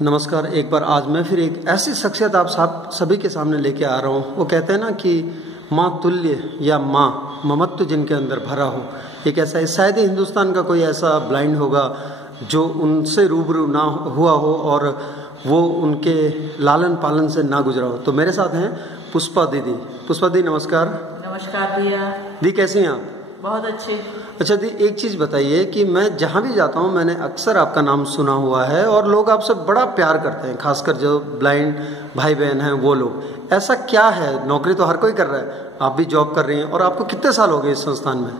नमस्कार। एक बार आज मैं फिर एक ऐसी शख्सियत आप सब सभी के सामने लेके आ रहा हूँ। वो कहते हैं ना कि माँ तुल्य या माँ ममत्व जिनके अंदर भरा हो, एक ऐसा है। शायद ही हिंदुस्तान का कोई ऐसा ब्लाइंड होगा जो उनसे रूबरू ना हुआ हो और वो उनके लालन पालन से ना गुजरा हो। तो मेरे साथ हैं पुष्पा दीदी। पुष्पा दी नमस्कार। नमस्कार भैया। दी कैसी हैं आप? बहुत अच्छे। अच्छा दी, एक चीज़ बताइए कि मैं जहाँ भी जाता हूँ मैंने अक्सर आपका नाम सुना हुआ है और लोग आपसे बड़ा प्यार करते हैं, खासकर जो ब्लाइंड भाई बहन हैं वो लोग। ऐसा क्या है? नौकरी तो हर कोई कर रहा है, आप भी जॉब कर रही हैं, और आपको कितने साल हो गए इस संस्थान में?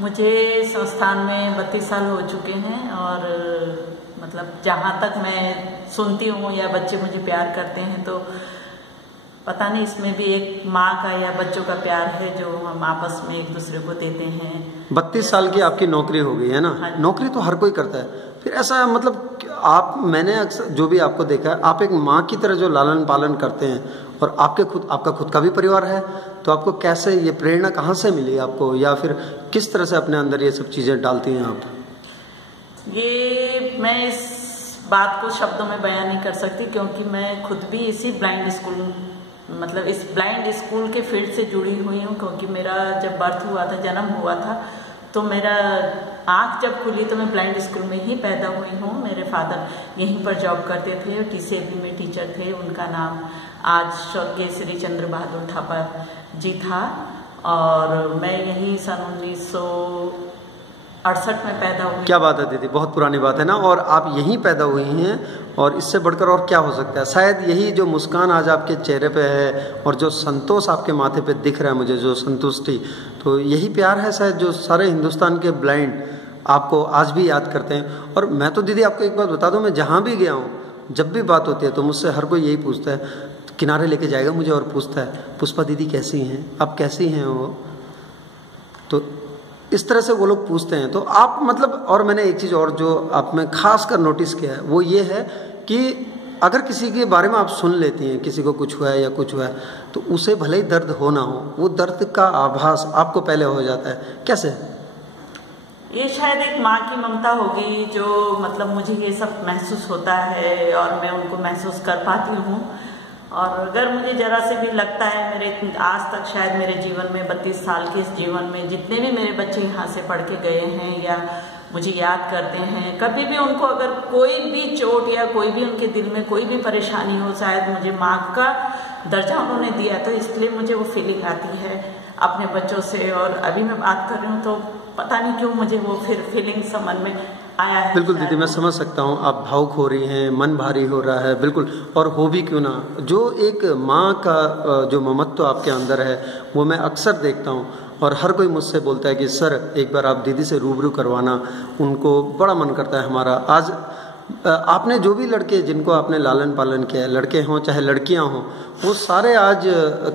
मुझे संस्थान में 32 साल हो चुके हैं और मतलब जहाँ तक मैं सुनती हूँ या बच्चे मुझे प्यार करते हैं तो पता नहीं, इसमें भी एक माँ का या बच्चों का प्यार है जो हम आपस में एक दूसरे को देते हैं। 32 साल की आपकी नौकरी हो गई है ना? हाँ। नौकरी तो हर कोई करता है, फिर ऐसा मतलब आप, मैंने अक्सर जो भी आपको देखा है, आप एक माँ की तरह जो लालन पालन करते हैं और आपका खुद का भी परिवार है, तो आपको कैसे ये प्रेरणा कहाँ से मिली आपको, या फिर किस तरह से अपने अंदर ये सब चीज़ें डालती हैं आप? ये मैं इस बात को शब्दों में बयान नहीं कर सकती क्योंकि मैं खुद भी इसी ब्लाइंड स्कूल, मतलब इस ब्लाइंड स्कूल के फील्ड से जुड़ी हुई हूँ। क्योंकि मेरा जब बर्थ हुआ था, जन्म हुआ था, तो मेरा आँख जब खुली तो मैं ब्लाइंड स्कूल में ही पैदा हुई हूँ। मेरे फादर यहीं पर जॉब करते थे, TCAB में टीचर थे। उनका नाम आज स्वर्गीय श्री चंद्र बहादुर थापा जी था और मैं यहीं सन 1968 में पैदा हुई। क्या बात है दीदी, बहुत पुरानी बात है ना। और आप यहीं पैदा हुई हैं, और इससे बढ़कर और क्या हो सकता है? शायद यही जो मुस्कान आज आपके चेहरे पे है और जो संतोष आपके माथे पे दिख रहा है मुझे, जो संतुष्टि, तो यही प्यार है शायद जो सारे हिंदुस्तान के ब्लाइंड आपको आज भी याद करते हैं। और मैं तो दीदी आपको एक बात बता दूं, मैं जहाँ भी गया हूँ, जब भी बात होती है तो मुझसे हर कोई यही पूछता है, किनारे लेके जाएगा मुझे और पूछता है पुष्पा दीदी कैसी हैं, आप कैसी हैं वो, तो इस तरह से वो लोग पूछते हैं। तो आप मतलब, और मैंने एक चीज़ और जो आप में खास कर नोटिस किया है वो ये है कि अगर किसी के बारे में आप सुन लेती हैं, किसी को कुछ हुआ है या कुछ हुआ है, तो उसे भले ही दर्द हो ना हो, वो दर्द का आभास आपको पहले हो जाता है। कैसे? ये शायद एक माँ की ममता होगी जो मतलब मुझे ये सब महसूस होता है और मैं उनको महसूस कर पाती हूँ। और अगर मुझे जरा से भी लगता है, मेरे आज तक शायद मेरे जीवन में 32 साल के इस जीवन में जितने भी मेरे बच्चे यहाँ से पढ़ के गए हैं या मुझे याद करते हैं, कभी भी उनको अगर कोई भी चोट या कोई भी उनके दिल में कोई भी परेशानी हो, शायद मुझे माँ का दर्जा उन्होंने दिया तो इसलिए मुझे वो फीलिंग आती है अपने बच्चों से। और अभी मैं बात कर रही हूँ तो पता नहीं क्यों मुझे वो फिर फीलिंग समझ में आया है। बिल्कुल दीदी, मैं समझ सकता हूँ, आप भावुक हो रही हैं, मन भारी हो रहा है, बिल्कुल। और हो भी क्यों ना, जो एक माँ का जो ममत्व आपके अंदर है वो मैं अक्सर देखता हूँ। और हर कोई मुझसे बोलता है कि सर एक बार आप दीदी से रूबरू करवाना, उनको बड़ा मन करता है हमारा। आज आपने जो भी लड़के जिनको आपने लालन पालन किया है, लड़के हों चाहे लड़कियां हों, वो सारे आज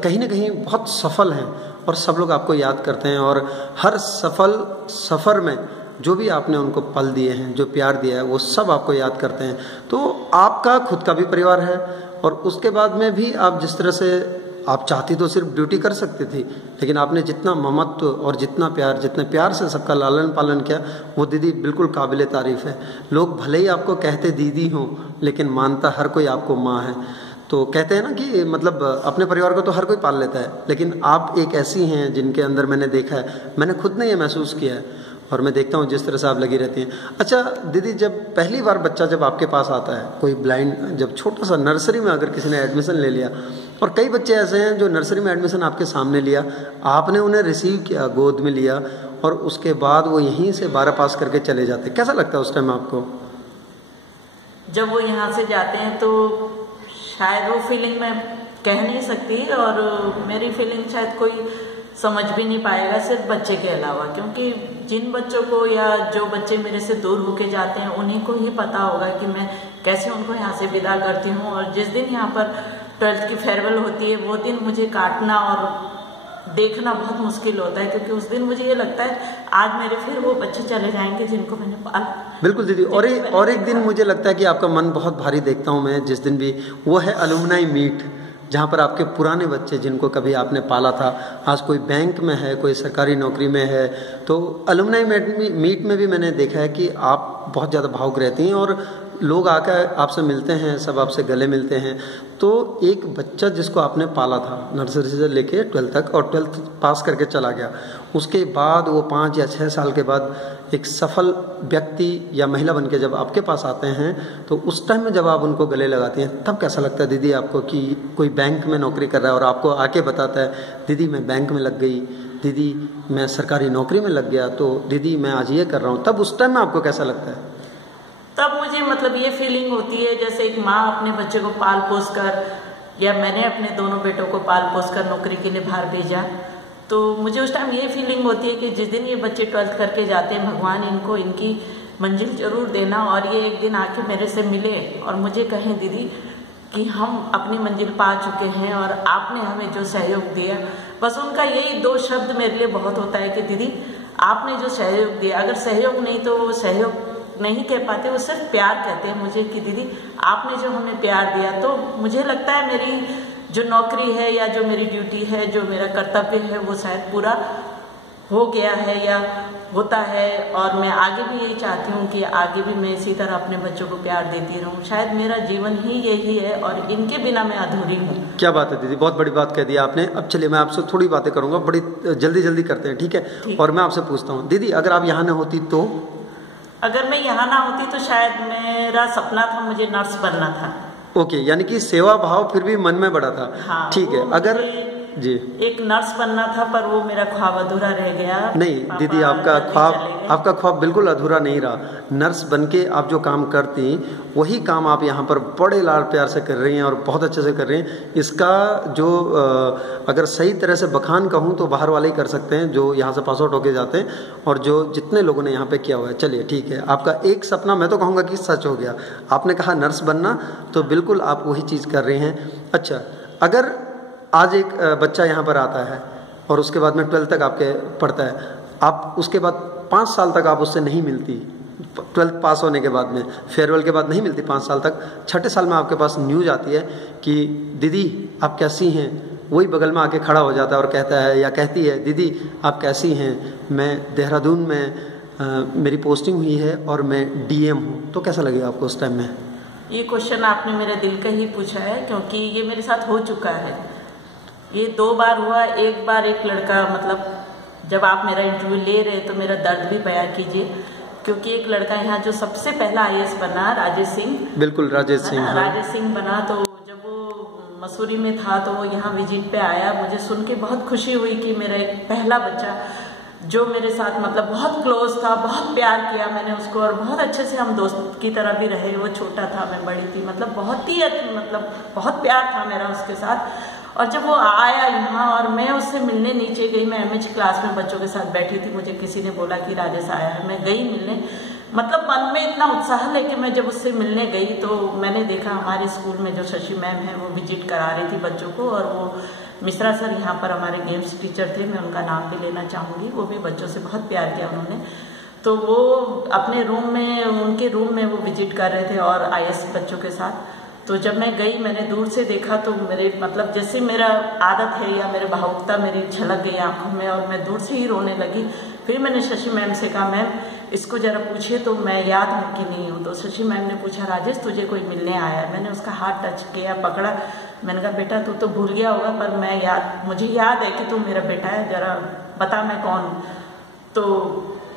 कहीं ना कहीं बहुत सफल हैं और सब लोग आपको याद करते हैं। और हर सफल सफ़र में जो भी आपने उनको पल दिए हैं, जो प्यार दिया है, वो सब आपको याद करते हैं। तो आपका खुद का भी परिवार है और उसके बाद में भी आप जिस तरह से आप चाहती तो सिर्फ ड्यूटी कर सकती थी, लेकिन आपने जितना ममत्व और जितना प्यार, जितने प्यार से सबका लालन पालन किया, वो दीदी बिल्कुल काबिले तारीफ़ है। लोग भले ही आपको कहते दीदी हों, लेकिन मानता हर कोई आपको माँ है। तो कहते हैं ना कि मतलब अपने परिवार को तो हर कोई पाल लेता है, लेकिन आप एक ऐसी हैं जिनके अंदर मैंने देखा है, मैंने खुद ने ये महसूस किया है और मैं देखता हूँ जिस तरह से आप लगी रहती हैं। अच्छा दीदी, जब पहली बार बच्चा जब आपके पास आता है, कोई ब्लाइंड, जब छोटा सा नर्सरी में अगर किसी ने एडमिशन ले लिया, और कई बच्चे ऐसे हैं जो नर्सरी में एडमिशन आपके सामने लिया, आपने उन्हें रिसीव किया, गोद में लिया, और उसके बाद वो यहीं से 12 पास करके चले जाते, कैसा लगता है उस टाइम आपको? जब वो यहाँ से जाते हैं तो शायद वो फीलिंग मैं कह नहीं सकती, और मेरी फीलिंग शायद कोई समझ भी नहीं पाएगा सिर्फ बच्चे के अलावा। क्योंकि जिन बच्चों को या जो बच्चे मेरे से दूर होके जाते हैं उन्हीं को ही पता होगा कि मैं कैसे उनको यहाँ से विदा करती हूँ। और जिस दिन यहाँ पर 12th की फेयरवेल होती है, वो दिन मुझे काटना और देखना बहुत मुश्किल होता है, क्योंकि उस दिन मुझे ये लगता है आज मेरे फिर वो बच्चे चले जाएंगे जिनको मैंने पाला। बिल्कुल दीदी। और एक दिन मुझे लगता है कि आपका मन बहुत भारी देखता हूँ मैं जिस दिन भी, वो है अलुमनाई मीट, जहाँ पर आपके पुराने बच्चे जिनको कभी आपने पाला था, आज कोई बैंक में है, कोई सरकारी नौकरी में है। तो अलुमनाई मीट में भी मैंने देखा है कि आप बहुत ज़्यादा भावुक रहती हैं और लोग आकर आपसे मिलते हैं, सब आपसे गले मिलते हैं, तो एक बच्चा जिसको आपने पाला था नर्सरी से लेके 12th तक और 12th पास करके चला गया, उसके बाद वो 5 या 6 साल के बाद एक सफल व्यक्ति या महिला बन के जब आपके पास आते हैं, तो उस टाइम में जब आप उनको गले लगाती हैं तब कैसा लगता है दीदी आपको कि कोई बैंक में नौकरी कर रहा है और आपको आके बताता है दीदी मैं बैंक में लग गई, दीदी मैं सरकारी नौकरी में लग गया, तो दीदी मैं आज ये कर रहा हूँ, तब उस टाइम में आपको कैसा लगता है? तब मुझे मतलब ये फीलिंग होती है जैसे एक माँ अपने बच्चे को पाल पोस कर, या मैंने अपने दोनों बेटों को पाल पोस कर नौकरी के लिए बाहर भेजा, तो मुझे उस टाइम ये फीलिंग होती है कि जिस दिन ये बच्चे 12th करके जाते हैं, भगवान इनको इनकी मंजिल जरूर देना और ये एक दिन आके मेरे से मिले और मुझे कहें दीदी कि हम अपनी मंजिल पा चुके हैं और आपने हमें जो सहयोग दिया, बस उनका यही 2 शब्द मेरे लिए बहुत होता है कि दीदी आपने जो सहयोग दिया, अगर सहयोग नहीं तो वो सहयोग नहीं कह पाते, वो सिर्फ प्यार कहते हैं मुझे कि दीदी आपने जो हमें प्यार दिया। तो मुझे लगता है मेरी जो नौकरी है या जो मेरी ड्यूटी है, जो मेरा कर्तव्य है, वो शायद पूरा हो गया है या होता है, और मैं आगे भी यही चाहती हूँ कि आगे भी मैं इसी तरह अपने बच्चों को प्यार देती रहूँ। शायद मेरा जीवन ही यही है और इनके बिना मैं अधूरी हूँ। क्या बात है दीदी, बहुत बड़ी बात कह दी आपने। अब चलिए मैं आपसे थोड़ी बातें करूँगा, बड़ी जल्दी करते हैं, ठीक है? और मैं आपसे पूछता हूँ दीदी, अगर आप यहाँ न होती तो? अगर मैं यहाँ ना होती तो शायद मेरा सपना था, मुझे नर्स बनना था। ओके, यानी कि सेवा भाव फिर भी मन में बड़ा था। हाँ, ठीक है। अगर जी एक नर्स बनना था पर वो मेरा ख्वाब अधूरा रह गया। नहीं दीदी, आपका ख्वाब बिल्कुल अधूरा नहीं रहा। नर्स बनके आप जो काम करती वही काम आप यहाँ पर बड़े लाड़ प्यार से कर रही हैं और बहुत अच्छे से कर रही हैं। इसका जो अगर सही तरह से बखान कहूँ तो बाहर वाले ही कर सकते हैं जो यहाँ से पास आउट होके जाते हैं और जो जितने लोगों ने यहाँ पे किया हुआ है। चलिए ठीक है, आपका एक सपना मैं तो कहूँगा कि सच हो गया। आपने कहा नर्स बनना, तो बिल्कुल आप वही चीज़ कर रही हैं। अच्छा, अगर आज एक बच्चा यहाँ पर आता है और उसके बाद में 12th तक आपके पढ़ता है, आप उसके बाद 5 साल तक आप उससे नहीं मिलती, 12th पास होने के बाद में, फेयरवेल के बाद नहीं मिलती 5 साल तक, 6ठे साल में आपके पास न्यूज़ आती है कि दीदी आप कैसी हैं, वही बगल में आके खड़ा हो जाता है और कहता है या कहती है दीदी आप कैसी हैं, मैं देहरादून में मेरी पोस्टिंग हुई है और मैं DM हूँ। तो कैसा लगेगा आपको उस टाइम में? ये क्वेश्चन आपने मेरे दिल का ही पूछा है, क्योंकि ये मेरे साथ हो चुका है। ये 2 बार हुआ। एक बार एक लड़का, मतलब जब आप मेरा इंटरव्यू ले रहे तो मेरा दर्द भी बयां कीजिए, क्योंकि एक लड़का यहाँ जो सबसे पहला IAS बना, राजेश सिंह। बिल्कुल, राजेश सिंह। हाँ। राजेश सिंह बना, तो जब वो मसूरी में था तो वो यहाँ विजिट पे आया। मुझे सुन के बहुत खुशी हुई कि मेरा एक पहला बच्चा जो मेरे साथ मतलब बहुत क्लोज था, बहुत प्यार किया मैंने उसको और बहुत अच्छे से हम दोस्त की तरह भी रहे। वो छोटा था, मैं बड़ी थी, मतलब बहुत प्यार था मेरा उसके साथ। और जब वो आया यहाँ और मैं उससे मिलने नीचे गई, मैं MH क्लास में बच्चों के साथ बैठी थी, मुझे किसी ने बोला कि राजेश आया है, मैं गई मिलने, मतलब मन में इतना उत्साह लेके मैं जब उससे मिलने गई तो मैंने देखा हमारे स्कूल में जो शशि मैम है वो विजिट करा रही थी बच्चों को, और वो मिश्रा सर यहाँ पर हमारे गेम्स टीचर थे, मैं उनका नाम भी लेना चाहूँगी, वो भी बच्चों से बहुत प्यार किया उन्होंने। तो वो अपने रूम में, उनके रूम में वो विजिट कर रहे थे और IAS बच्चों के साथ। तो जब मैं गई, मैंने दूर से देखा तो मेरे मतलब जैसे मेरा आदत है या मेरे भावुकता मेरी झलक गई आंखों में और मैं दूर से ही रोने लगी। फिर मैंने शशि मैम से कहा मैम इसको जरा पूछिए तो मैं याद हूँ कि नहीं हूँ। तो शशि मैम ने पूछा राजेश तुझे कोई मिलने आया है। मैंने उसका हाथ टच किया, पकड़ा, मैंने कहा बेटा तू तो भूल गया होगा पर मुझे याद है कि तू मेरा बेटा है, जरा बता मैं कौन हूँ। तो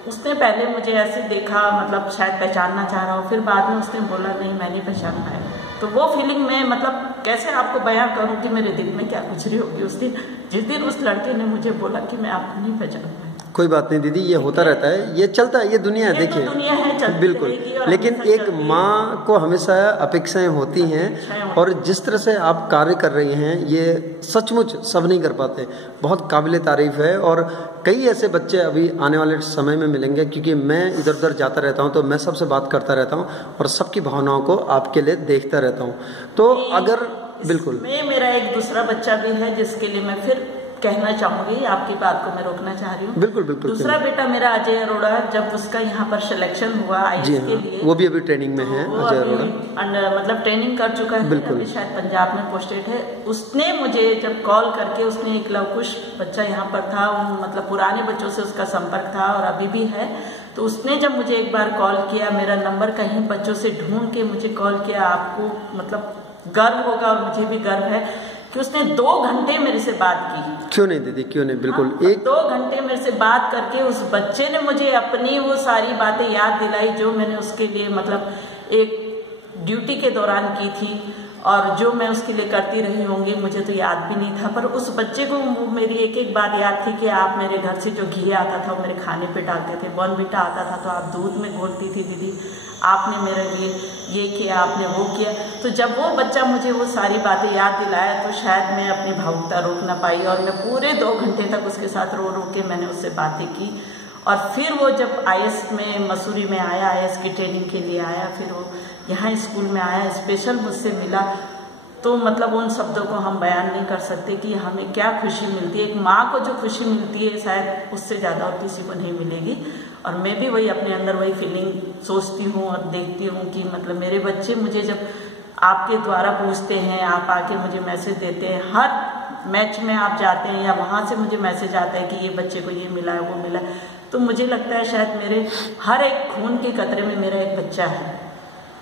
उसने पहले मुझे ऐसे देखा, मतलब शायद पहचानना चाह रहा हो, फिर बाद में उसने बोला नहीं मैं नहीं पहचान पाया। तो वो फीलिंग में मतलब कैसे आपको बयां करूं कि मेरे दिल में क्या गुजरी होगी उस दिन, जिस दिन उस लड़के ने मुझे बोला कि मैं आपको नहीं पहचान पाया। कोई बात नहीं दीदी, ये होता रहता है, ये चलता है, ये दुनिया है, देखिए दुनिया है, बिल्कुल। लेकिन एक माँ को हमेशा अपेक्षाएं होती हैं और जिस तरह से आप कार्य कर रही हैं ये सचमुच सब नहीं कर पाते, बहुत काबिले तारीफ है। और कई ऐसे बच्चे अभी आने वाले समय में मिलेंगे, क्योंकि मैं इधर उधर जाता रहता हूँ तो मैं सबसे बात करता रहता हूँ और सबकी भावनाओं को आपके लिए देखता रहता हूँ। तो अगर बिल्कुल मेरा एक दूसरा बच्चा भी है जिसके लिए मैं फिर कहना चाहूंगी, आपकी बात को मैं रोकना चाह रही हूँ। बिल्कुल बिल्कुल। दूसरा बेटा मेरा अजय अरोड़ा, जब उसका यहाँ पर सिलेक्शन हुआ IAS के लिए, वो भी अभी ट्रेनिंग में है। अजय अरोड़ा मतलब ट्रेनिंग कर चुका है, अभी शायद पंजाब में पोस्टेड है। उसने मुझे जब कॉल करके, उसने एक लवकुश बच्चा यहाँ पर था, मतलब पुराने बच्चों से उसका संपर्क था और अभी भी है, तो उसने जब मुझे एक बार कॉल किया, मेरा नंबर कहीं बच्चों से ढूंढ के मुझे कॉल किया, आपको मतलब गर्व होगा और मुझे भी गर्व है कि उसने 2 घंटे मेरे से बात की। क्यों नहीं दीदी, क्यों नहीं, बिल्कुल। हाँ, 2 घंटे मेरे से बात करके उस बच्चे ने मुझे अपनी वो सारी बातें याद दिलाई जो मैंने उसके लिए मतलब एक ड्यूटी के दौरान की थी, और जो मैं उसके लिए करती रही होंगी मुझे तो याद भी नहीं था। पर उस बच्चे को मेरी एक एक बात याद थी कि आप मेरे घर से जो घी आता था वो मेरे खाने पे डालते थे, बॉर्नविटा आता था तो आप दूध में घोलती थी दीदी, आपने मेरे लिए ये किया, आपने वो किया। तो जब वो बच्चा मुझे वो सारी बातें याद दिलाया तो शायद मैं अपनी भावुकता रोक ना पाई, और मैं पूरे 2 घंटे तक उसके साथ रो रो के मैंने उससे बातें की। और फिर वो जब IAS में मसूरी में आया, IAS की ट्रेनिंग के लिए आया, फिर वो यहाँ स्कूल में आया, स्पेशल मुझसे मिला, तो मतलब उन शब्दों को हम बयान नहीं कर सकते कि हमें क्या खुशी मिलती है। एक माँ को जो खुशी मिलती है शायद उससे ज़्यादा और किसी को नहीं मिलेगी। और मैं भी वही अपने अंदर वही फीलिंग सोचती हूँ और देखती हूँ कि मतलब मेरे बच्चे मुझे जब आपके द्वारा पूछते हैं, आप आके मुझे मैसेज देते हैं, हर मैच में आप जाते हैं या वहाँ से मुझे मैसेज आता है कि ये बच्चे को ये मिला है, वो मिला, तो मुझे लगता है शायद मेरे हर एक खून के कतरे में मेरा एक बच्चा है।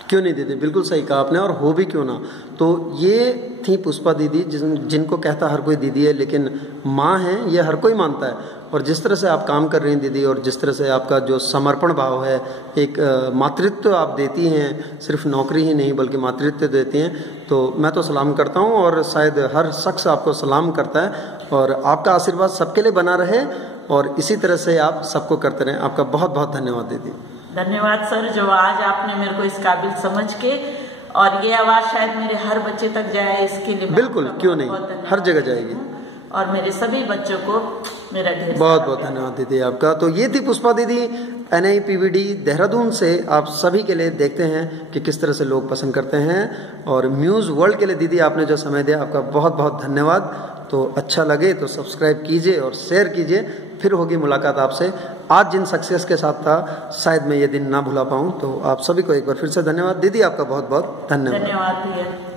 क्यों नहीं दीदी, बिल्कुल सही कहा आपने, और हो भी क्यों ना। तो ये थी पुष्पा दीदी, जिनको कहता हर कोई दीदी है, लेकिन माँ है ये हर कोई मानता है। और जिस तरह से आप काम कर रही हैं दीदी, और जिस तरह से आपका जो समर्पण भाव है, एक मातृत्व आप देती हैं, सिर्फ नौकरी ही नहीं बल्कि मातृत्व देती हैं, तो मैं तो सलाम करता हूँ, और शायद हर शख्स आपको सलाम करता है। और आपका आशीर्वाद सबके लिए बना रहे, और इसी तरह से आप सबको करते रहें। आपका बहुत बहुत धन्यवाद दीदी। धन्यवाद सर, जो आज आपने मेरे को इस काबिल समझ के, और ये आवाज़ शायद मेरे हर बच्चे तक जाए, इसके लिए बिल्कुल, क्यों नहीं, हर जगह जाएगी। और मेरे सभी बच्चों को मेरा ढेर बहुत बहुत धन्यवाद दीदी आपका। तो ये थी पुष्पा दीदी NIPVD देहरादून से। आप सभी के लिए देखते हैं कि किस तरह से लोग पसंद करते हैं। और म्यूज़ वर्ल्ड के लिए दीदी आपने जो समय दिया, आपका बहुत बहुत धन्यवाद। तो अच्छा लगे तो सब्सक्राइब कीजिए और शेयर कीजिए। फिर होगी मुलाकात आपसे। आज जिन सक्सेस के साथ था, शायद मैं ये दिन ना भुला पाऊँ। तो आप सभी को एक बार फिर से धन्यवाद दीदी, आपका बहुत बहुत धन्यवाद। धन्यवाद भैया।